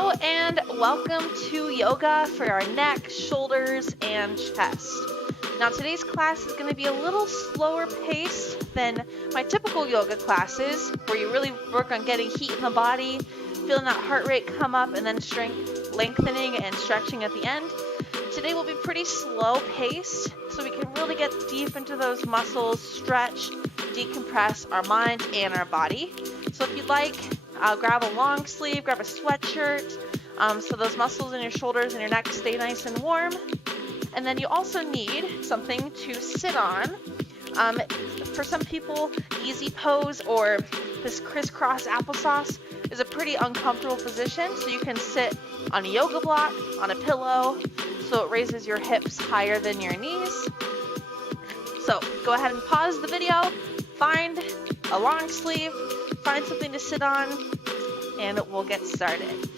Hello and welcome to yoga for our neck, shoulders, and chest. Now today's class is going to be a little slower paced than my typical yoga classes, where you really work on getting heat in the body, feeling that heart rate come up, and then strength lengthening and stretching at the end. Today will be pretty slow paced, so we can really get deep into those muscles, stretch, decompress our mind and our body. So if you'd like, grab a long sleeve, grab a sweatshirt, so those muscles in your shoulders and your neck stay nice and warm. And then you also need something to sit on. For some people, easy pose or this crisscross applesauce is a pretty uncomfortable position, so you can sit on a yoga block, on a pillow, so it raises your hips higher than your knees. So go ahead and pause the video, find a long sleeve, find something to sit on, and we'll get started.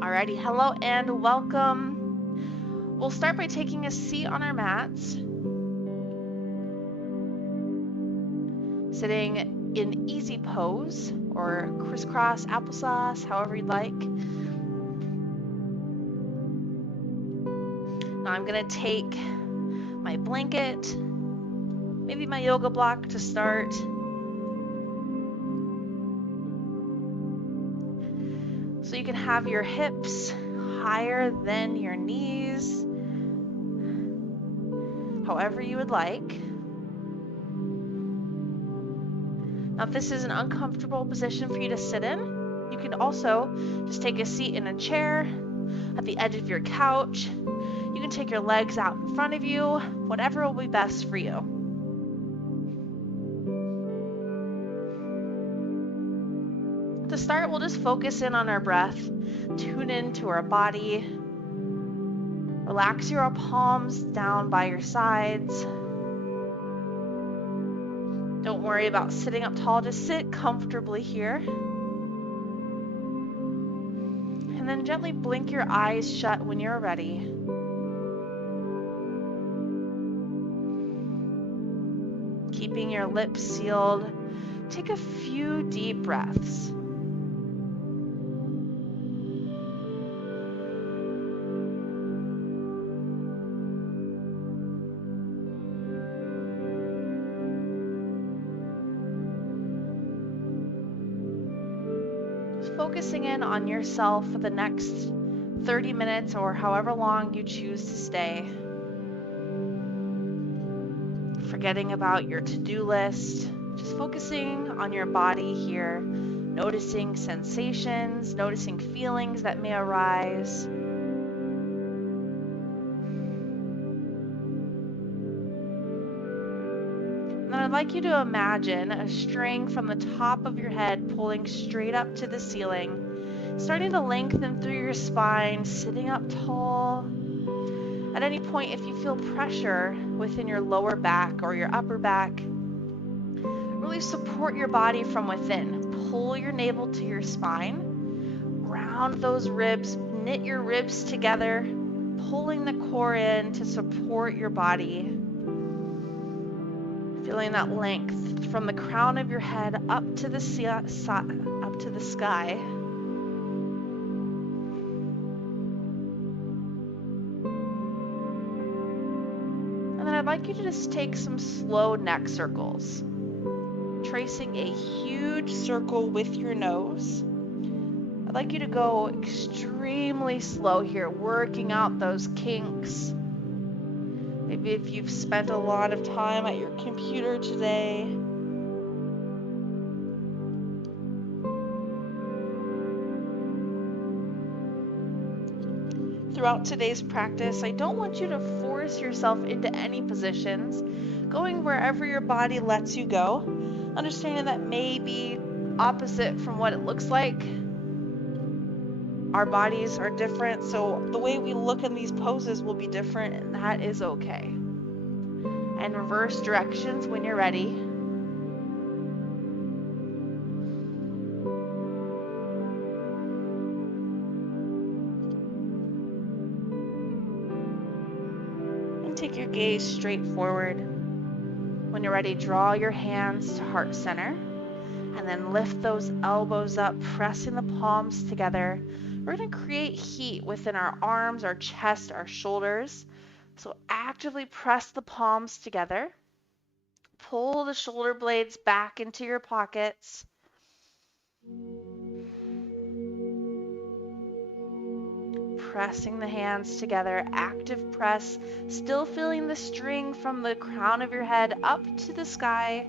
Alrighty, hello and welcome. We'll start by taking a seat on our mats, sitting in easy pose or crisscross applesauce, however you'd like. Now I'm gonna take my blanket, maybe my yoga block to start. So you can have your hips higher than your knees, however you would like. Now, if this is an uncomfortable position for you to sit in, you can also just take a seat in a chair, at the edge of your couch. You can take your legs out in front of you, whatever will be best for you. To start, we'll just focus in on our breath, tune into our body. Relax your palms down by your sides. Don't worry about sitting up tall, just sit comfortably here. And then gently blink your eyes shut when you're ready. Keeping your lips sealed, take a few deep breaths. Focusing in on yourself for the next 30 minutes or however long you choose to stay. Forgetting about your to-do list, just focusing on your body here, noticing sensations, noticing feelings that may arise. And then I'd like you to imagine a string from the top of your head pulling straight up to the ceiling, starting to lengthen through your spine, sitting up tall. At any point, if you feel pressure within your lower back or your upper back, really support your body from within. Pull your navel to your spine, round those ribs, knit your ribs together, pulling the core in to support your body. Feeling that length from the crown of your head up to the sky. And then I'd like you to just take some slow neck circles, tracing a huge circle with your nose. I'd like you to go extremely slow here, working out those kinks. Maybe if you've spent a lot of time at your computer today. Throughout today's practice, I don't want you to force yourself into any positions, going wherever your body lets you go, understanding that may be opposite from what it looks like. Our bodies are different, so the way we look in these poses will be different, and that is okay. And reverse directions when you're ready. Take your gaze straight forward. When you're ready, draw your hands to heart center and then lift those elbows up, pressing the palms together. We're going to create heat within our arms, our chest, our shoulders. So actively press the palms together. Pull the shoulder blades back into your pockets. Pressing the hands together, active press, still feeling the string from the crown of your head up to the sky.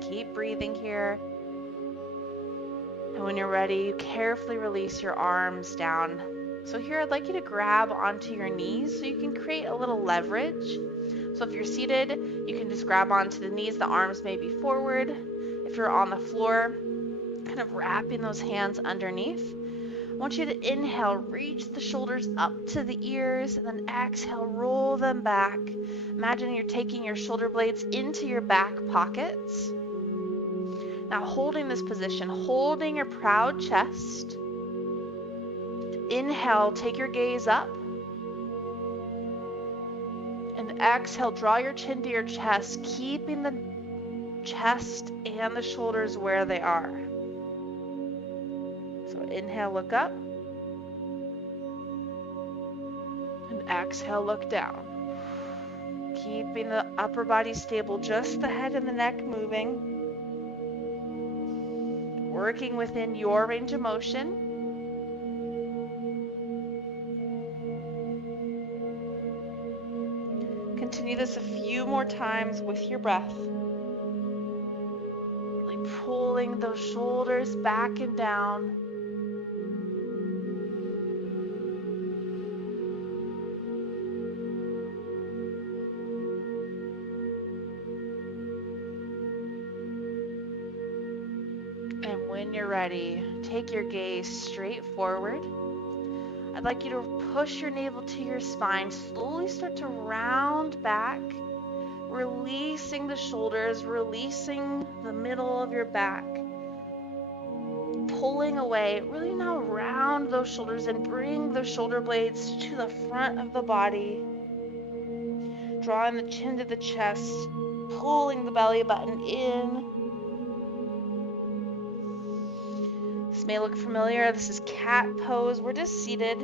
Keep breathing here. And when you're ready, you carefully release your arms down. So here I'd like you to grab onto your knees so you can create a little leverage. So if you're seated, you can just grab onto the knees, the arms may be forward. If you're on the floor, kind of wrapping those hands underneath. I want you to inhale, reach the shoulders up to the ears, and then exhale, roll them back. Imagine you're taking your shoulder blades into your back pockets. Now holding this position, holding your proud chest. Inhale, take your gaze up. And exhale, draw your chin to your chest, keeping the chest and the shoulders where they are. So inhale, look up. And exhale, look down. Keeping the upper body stable, just the head and the neck moving. Working within your range of motion. Continue this a few more times with your breath. Really pulling those shoulders back and down. And when you're ready, take your gaze straight forward. I'd like you to push your navel to your spine. Slowly start to round back, releasing the shoulders, releasing the middle of your back. Pulling away, really now round those shoulders and bring those shoulder blades to the front of the body. Drawing the chin to the chest, pulling the belly button in. This may look familiar. This is cat pose. We're just seated.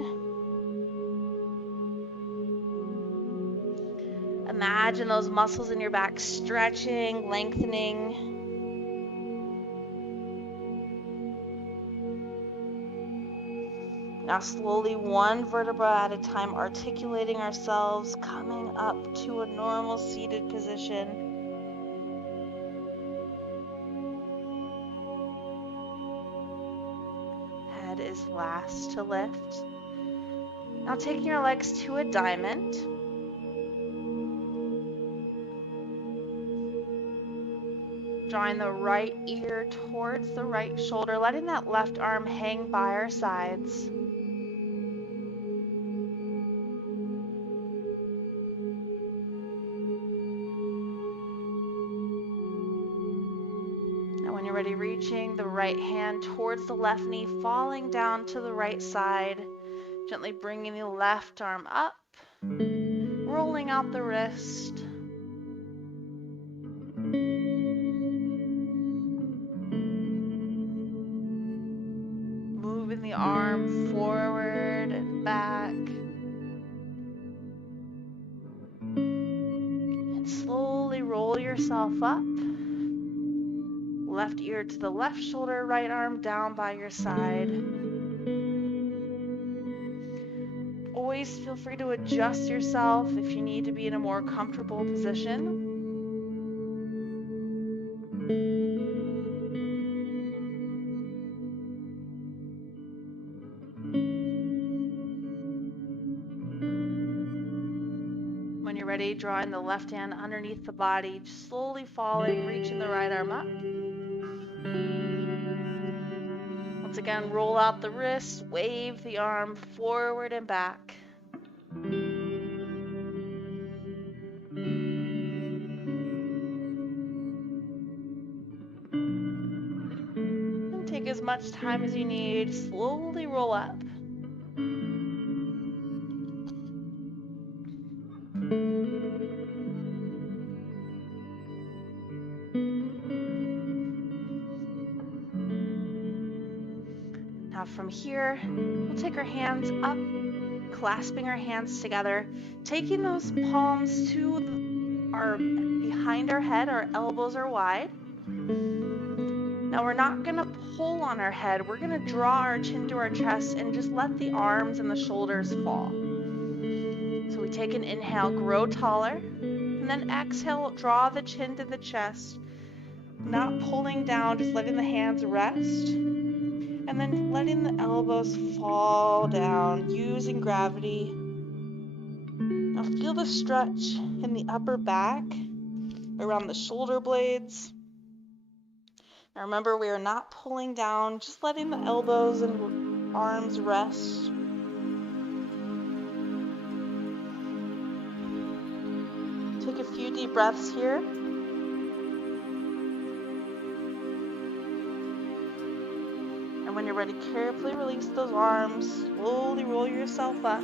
Imagine those muscles in your back stretching, lengthening. Now slowly, one vertebra at a time, articulating ourselves, coming up to a normal seated position. Head is last to lift. Now taking your legs to a diamond. Drawing the right ear towards the right shoulder, letting that left arm hang by our sides. When you're ready, reaching the right hand towards the left knee, falling down to the right side, gently bringing the left arm up, rolling out the wrist. Moving the arm forward and back. And slowly roll yourself up. Left ear to the left shoulder, right arm down by your side. Always feel free to adjust yourself if you need to be in a more comfortable position. When you're ready, drawing the left hand underneath the body, slowly falling, reaching the right arm up. Once again, roll out the wrist, wave the arm forward and back. And take as much time as you need. Slowly roll up. Now from here, we'll take our hands up, clasping our hands together, taking those palms to behind our head. Our elbows are wide. Now we're not going to pull on our head. We're going to draw our chin to our chest and just let the arms and the shoulders fall. So we take an inhale, grow taller, and then exhale, draw the chin to the chest, not pulling down, just letting the hands rest, and then letting the elbows fall down, using gravity. Now feel the stretch in the upper back, around the shoulder blades. Now remember, we are not pulling down, just letting the elbows and arms rest. Take a few deep breaths here. And when you're ready, carefully release those arms. Slowly roll yourself up.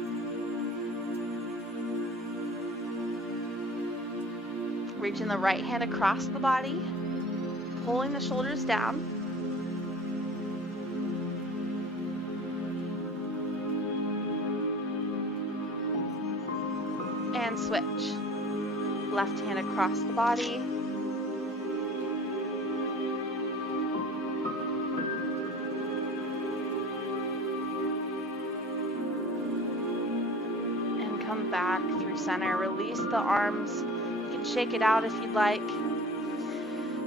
Reaching the right hand across the body, pulling the shoulders down. And switch. Left hand across the body. And come back through center. Release the arms. You can shake it out if you'd like.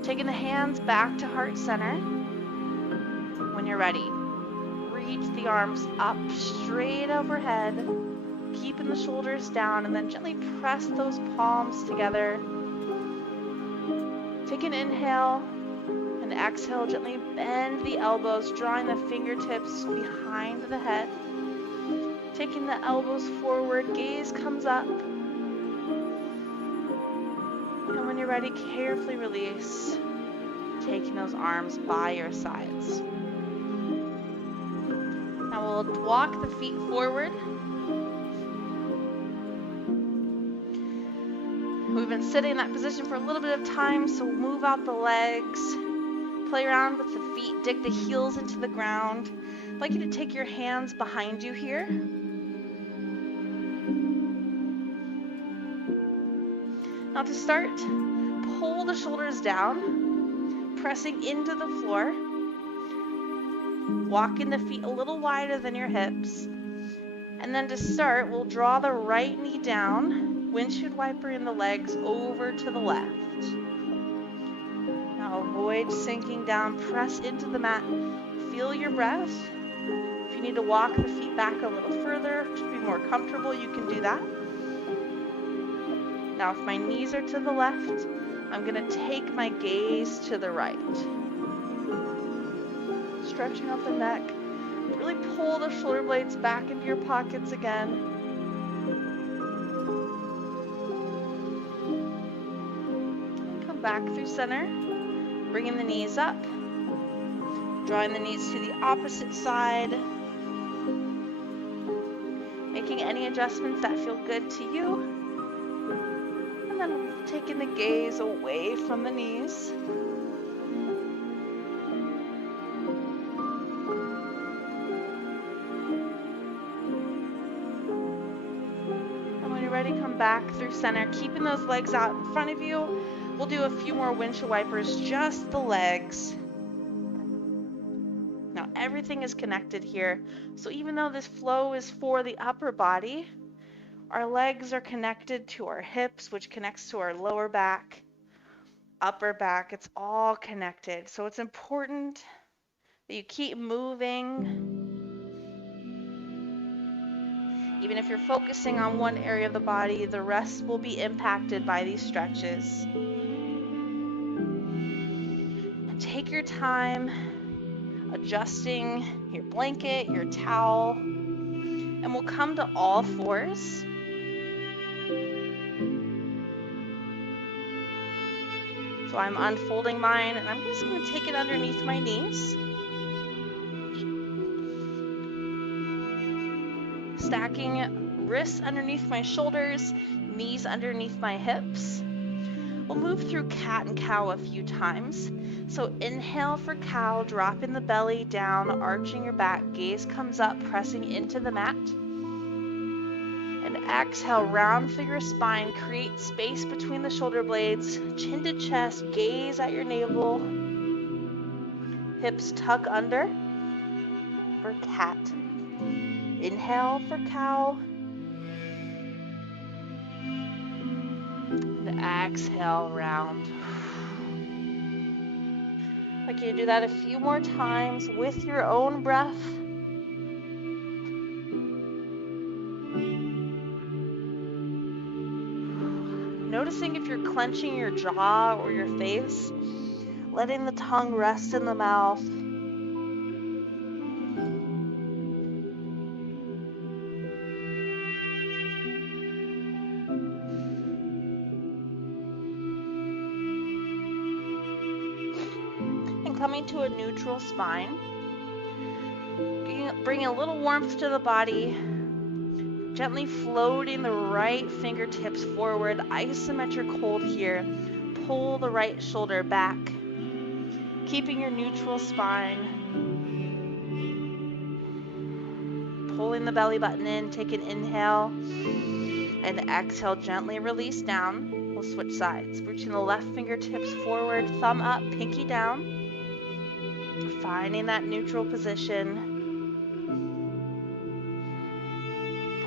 Taking the hands back to heart center. When you're ready, reach the arms up straight overhead, keeping the shoulders down, and then gently press those palms together. Take an inhale and exhale, gently bend the elbows, drawing the fingertips behind the head. Taking the elbows forward, gaze comes up. And when you're ready, carefully release, taking those arms by your sides. Now we'll walk the feet forward. We've been sitting in that position for a little bit of time, so move out the legs, play around with the feet, dig the heels into the ground. I'd like you to take your hands behind you here. Now to start, pull the shoulders down, pressing into the floor. Walking the feet a little wider than your hips. And then to start, we'll draw the right knee down, windshield wiper in the legs over to the left. Now avoid sinking down, press into the mat, feel your breath. If you need to walk the feet back a little further to be more comfortable, you can do that. Now if my knees are to the left, I'm going to take my gaze to the right. Stretching out the neck. Really pull the shoulder blades back into your pockets again. And come back through center. Bringing the knees up. Drawing the knees to the opposite side. Making any adjustments that feel good to you. And then taking the gaze away from the knees. Come back through center, keeping those legs out in front of you. We'll do a few more windshield wipers, just the legs. Now everything is connected here. So even though this flow is for the upper body, our legs are connected to our hips, which connects to our lower back, upper back. It's all connected. So it's important that you keep moving. Even if you're focusing on one area of the body, the rest will be impacted by these stretches. And take your time adjusting your blanket, your towel, and we'll come to all fours. So I'm unfolding mine, and I'm just going to take it underneath my knees. Stacking wrists underneath my shoulders, knees underneath my hips. We'll move through cat and cow a few times. So inhale for cow, dropping the belly down, arching your back, gaze comes up, pressing into the mat. And exhale, round through your spine, create space between the shoulder blades, chin to chest, gaze at your navel. Hips tuck under for cat. Inhale for cow. And exhale, round. I'd like you to do that a few more times with your own breath. Noticing if you're clenching your jaw or your face, letting the tongue rest in the mouth. And coming to a neutral spine, bringing a little warmth to the body. Gently floating the right fingertips forward, isometric hold here. Pull the right shoulder back, keeping your neutral spine. Pulling the belly button in, take an inhale, and exhale, gently release down. We'll switch sides, reaching the left fingertips forward, thumb up, pinky down. Finding that neutral position.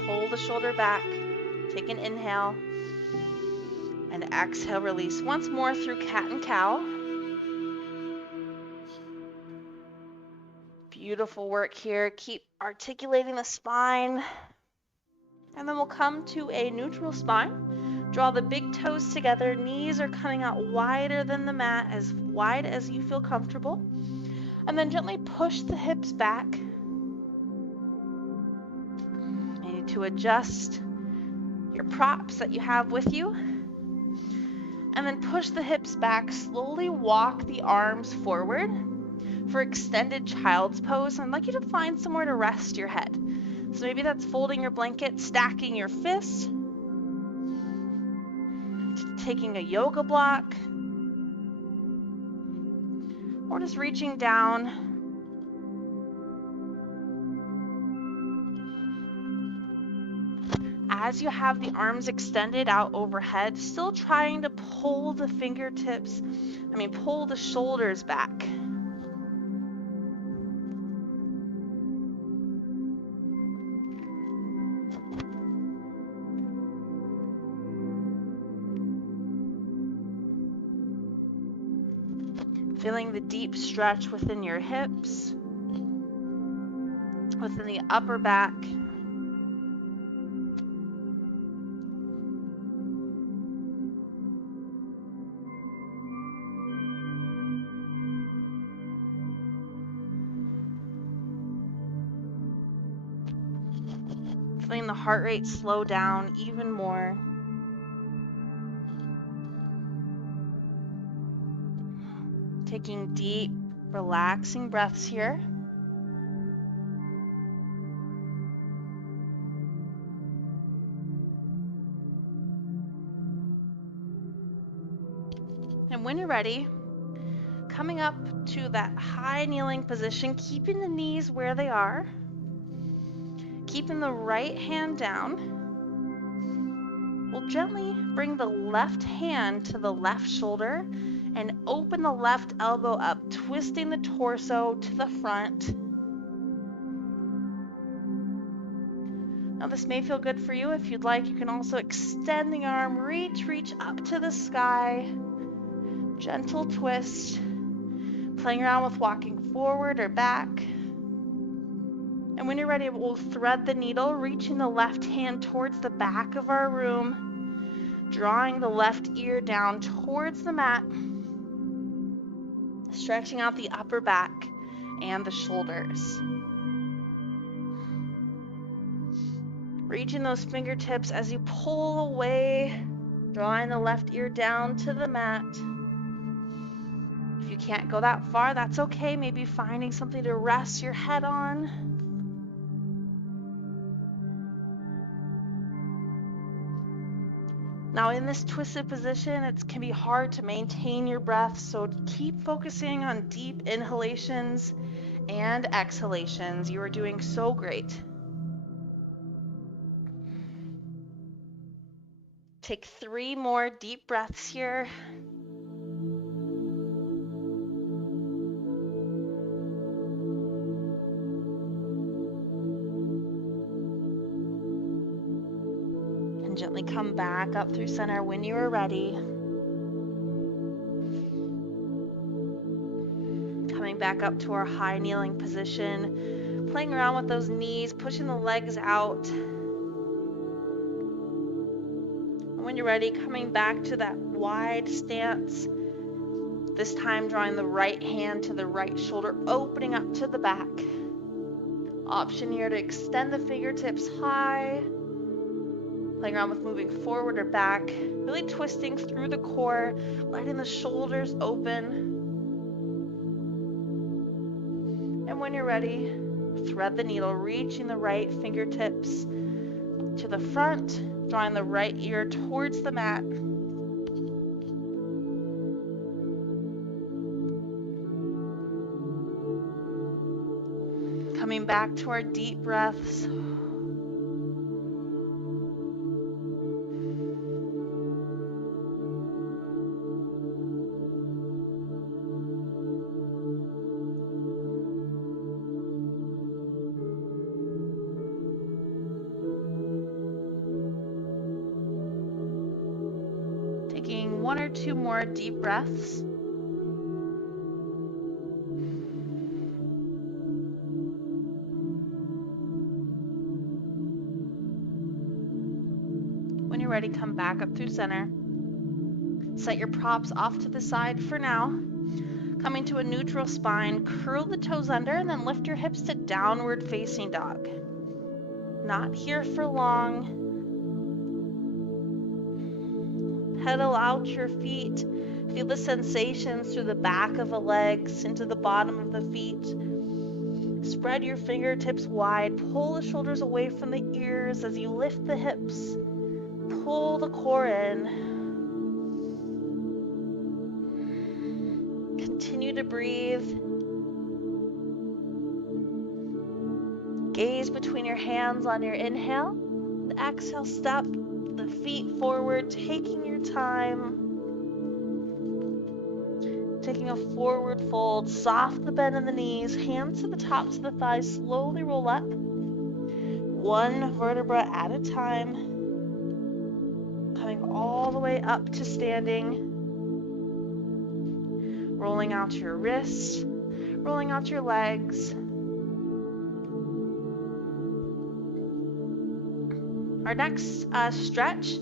Pull the shoulder back, take an inhale, and exhale, release once more through cat and cow. Beautiful work here. Keep articulating the spine. And then we'll come to a neutral spine. Draw the big toes together. Knees are coming out wider than the mat, as wide as you feel comfortable. And then gently push the hips back. To adjust your props that you have with you, and then push the hips back. Slowly walk the arms forward for extended child's pose. I'd like you to find somewhere to rest your head. So maybe that's folding your blanket, stacking your fists, taking a yoga block, or just reaching down. As you have the arms extended out overhead, still trying to pull the pull the shoulders back. Feeling the deep stretch within your hips, within the upper back. Feeling the heart rate slow down even more. Taking deep, relaxing breaths here. And when you're ready, coming up to that high kneeling position, keeping the knees where they are. Keeping the right hand down, we'll gently bring the left hand to the left shoulder and open the left elbow up, twisting the torso to the front. Now this may feel good for you. If you'd like, you can also extend the arm, reach up to the sky. Gentle twist, playing around with walking forward or back. And when you're ready, we'll thread the needle, reaching the left hand towards the back of our room, drawing the left ear down towards the mat, stretching out the upper back and the shoulders. Reaching those fingertips as you pull away, drawing the left ear down to the mat. If you can't go that far, that's okay. Maybe finding something to rest your head on. Now in this twisted position, it can be hard to maintain your breath, so keep focusing on deep inhalations and exhalations. You are doing so great. Take 3 more deep breaths here. And gently come back up through center when you are ready. Coming back up to our high kneeling position, playing around with those knees, pushing the legs out. And when you're ready, coming back to that wide stance. This time drawing the right hand to the right shoulder, opening up to the back. Option here to extend the fingertips high, playing around with moving forward or back, really twisting through the core, letting the shoulders open. And when you're ready, thread the needle, reaching the right fingertips to the front, drawing the right ear towards the mat. Coming back to our deep breaths. Taking 1 or 2 more deep breaths. When you're ready, come back up through center. Set your props off to the side for now. Coming to a neutral spine, curl the toes under and then lift your hips to downward facing dog. Not here for long. Pedal out your feet. Feel the sensations through the back of the legs into the bottom of the feet. Spread your fingertips wide. Pull the shoulders away from the ears as you lift the hips. Pull the core in. Continue to breathe. Gaze between your hands on your inhale. And exhale, step the feet forward, taking your time. Taking a forward fold, soft the bend in the knees, hands to the tops of the thighs, slowly roll up. 1 vertebra at a time. Coming all the way up to standing. Rolling out your wrists, rolling out your legs. Our next stretch,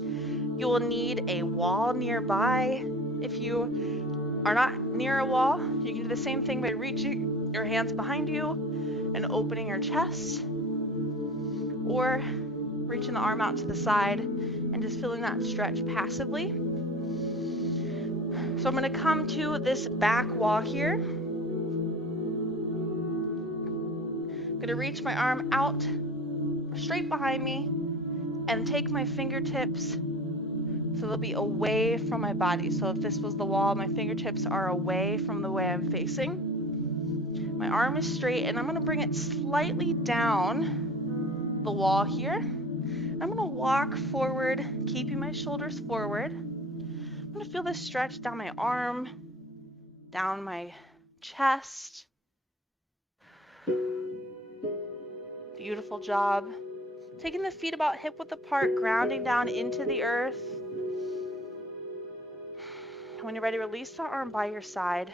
you will need a wall nearby. If you are not near a wall, you can do the same thing by reaching your hands behind you and opening your chest, or reaching the arm out to the side and just feeling that stretch passively. So I'm going to come to this back wall here. I'm going to reach my arm out straight behind me and take my fingertips so they'll be away from my body. So if this was the wall, my fingertips are away from the way I'm facing. My arm is straight and I'm going to bring it slightly down the wall here. I'm going to walk forward, keeping my shoulders forward. I'm going to feel this stretch down my arm, down my chest. Beautiful job. Taking the feet about hip width apart, grounding down into the earth. When you're ready, release the arm by your side.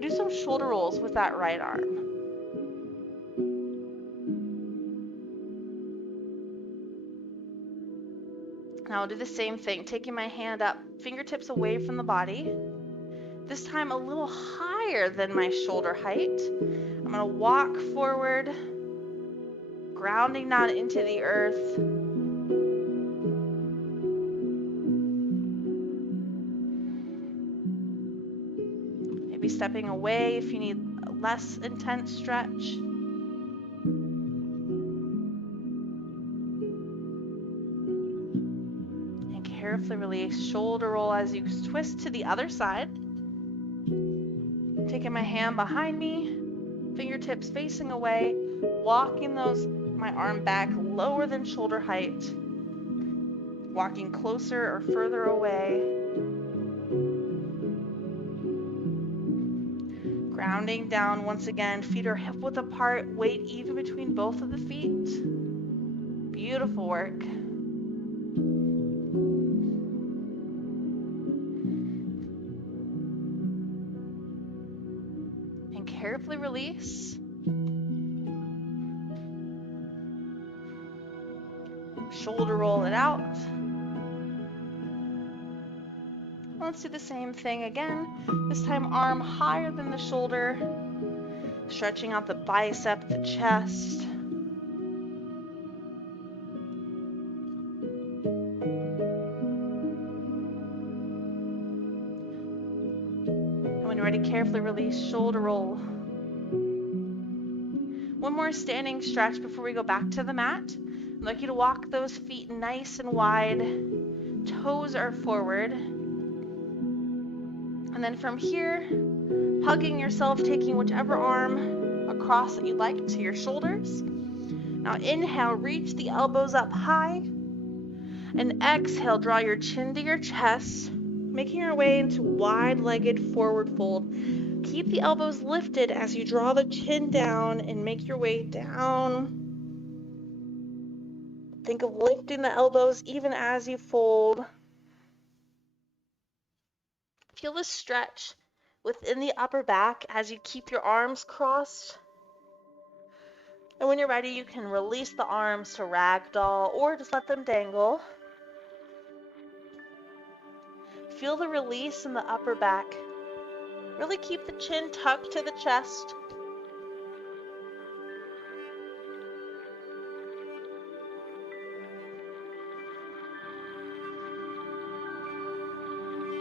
Do some shoulder rolls with that right arm. Now I'll do the same thing, taking my hand up, fingertips away from the body. This time a little higher than my shoulder height. I'm going to walk forward, grounding down into the earth. Maybe stepping away if you need a less intense stretch. carefully release. Shoulder roll as you twist to the other side. Taking my hand behind me, fingertips facing away, walking my arm back lower than shoulder height, walking closer or further away, grounding down once again. Feet are hip width apart, weight even between both of the feet. Beautiful work. And carefully release. Shoulder roll it out. Let's do the same thing again. This time arm higher than the shoulder, stretching out the bicep, the chest. And when you're ready, carefully release, shoulder roll. One more standing stretch before we go back to the mat. I'd like you to walk those feet nice and wide. Toes are forward. And then from here, hugging yourself, taking whichever arm across that you'd like to your shoulders. Now inhale, reach the elbows up high. And exhale, draw your chin to your chest, making your way into wide-legged forward fold. Keep the elbows lifted as you draw the chin down and make your way down. Think of lifting the elbows even as you fold. Feel the stretch within the upper back as you keep your arms crossed. And when you're ready, you can release the arms to ragdoll or just let them dangle. Feel the release in the upper back. Really keep the chin tucked to the chest.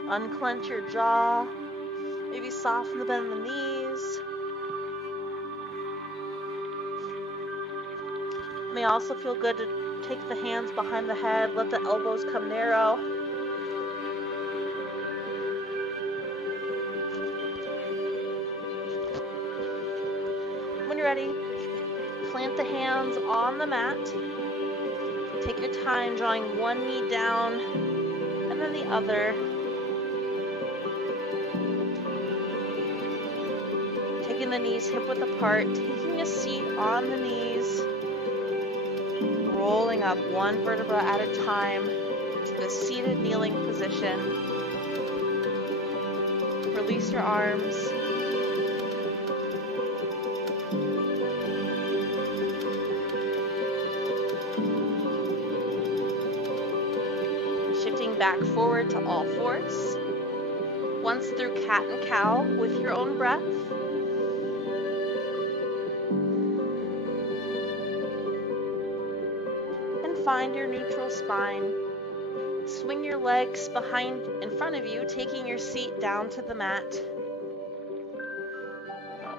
Unclench your jaw. Maybe soften the bend in the knees. It may also feel good to take the hands behind the head, let the elbows come narrow. When you're ready, plant the hands on the mat. Take your time drawing one knee down and then the other. Taking the knees hip width apart, taking a seat on the knees, rolling up one vertebra at a time to the seated kneeling position. Release your arms. Shifting back forward to all fours. Once through cat and cow with your own breath. Find your neutral spine. Swing your legs in front of you, taking your seat down to the mat.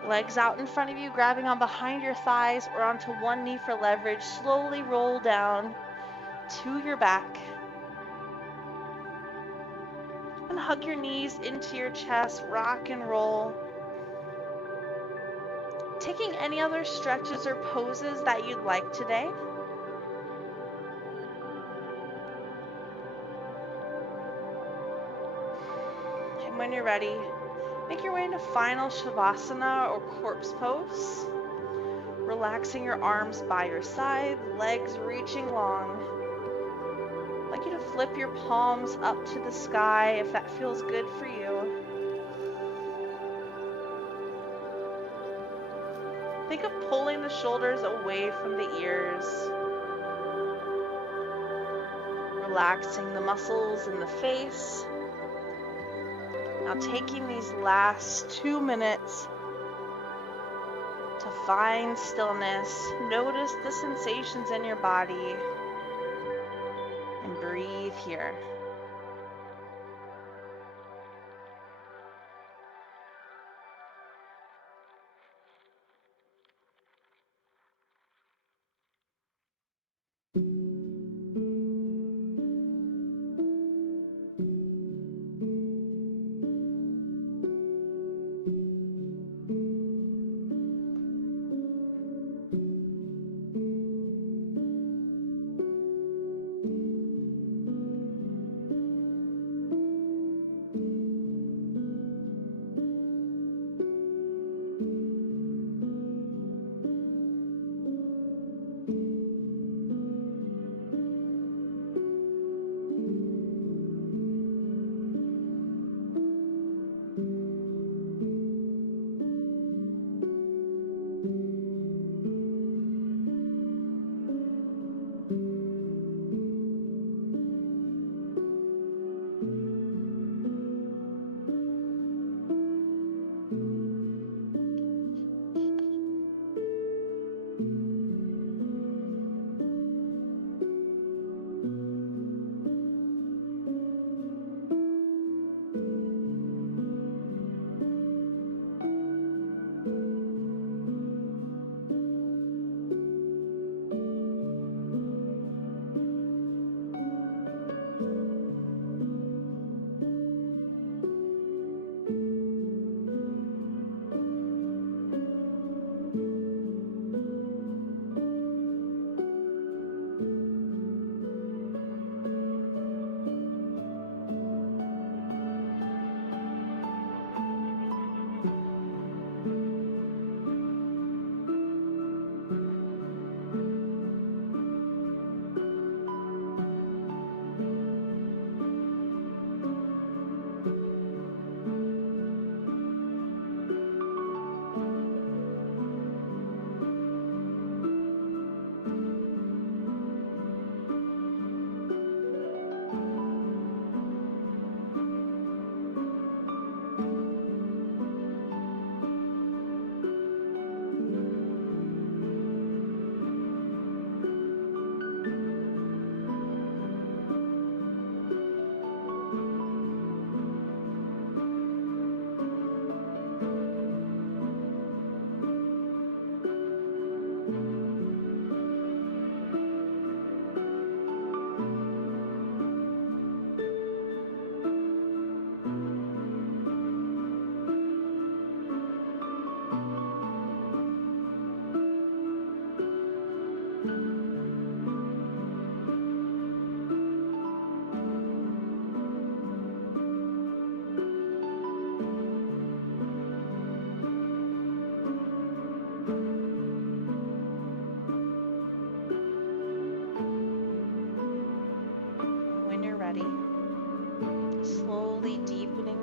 Legs out in front of you, grabbing on behind your thighs or onto one knee for leverage. Slowly roll down to your back. And hug your knees into your chest, rock and roll. Taking any other stretches or poses that you'd like today. When you're ready, make your way into final Shavasana or corpse pose. Relaxing your arms by your side, legs reaching long. I'd like you to flip your palms up to the sky if that feels good for you. Think of pulling the shoulders away from the ears. Relaxing the muscles in the face. Now taking these last 2 minutes to find stillness, notice the sensations in your body, and breathe here.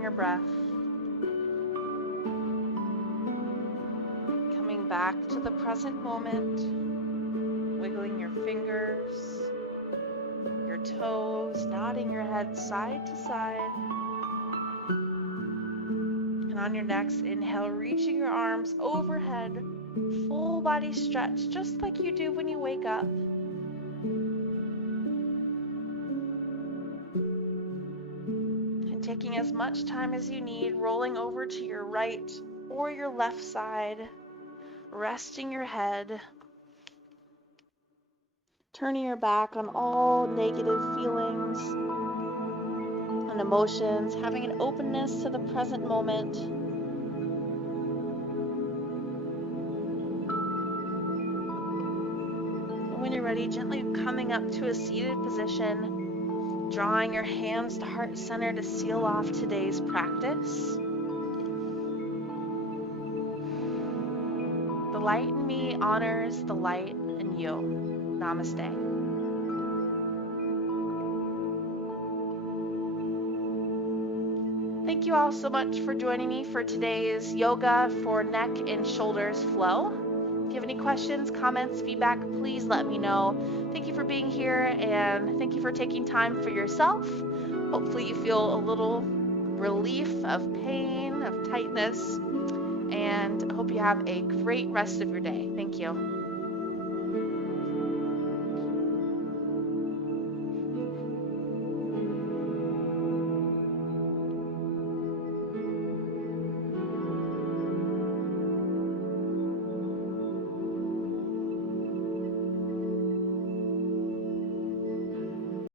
your breath. Coming back to the present moment, wiggling your fingers, your toes, nodding your head side to side. And on your next inhale, reaching your arms overhead, full body stretch, just like you do when you wake up. And taking as much time as you need, rolling over to your right or your left side, resting your head, turning your back on all negative feelings and emotions, having an openness to the present moment. And when you're ready, gently coming up to a seated position, drawing your hands to heart center to seal off today's practice. The light in me honors the light in you. Namaste. Thank you all so much for joining me for today's yoga for neck and shoulders flow. If you have any questions, comments, feedback, please let me know. Thank you for being here, and thank you for taking time for yourself. Hopefully you feel a little relief of pain, of tightness, and I hope you have a great rest of your day. Thank you.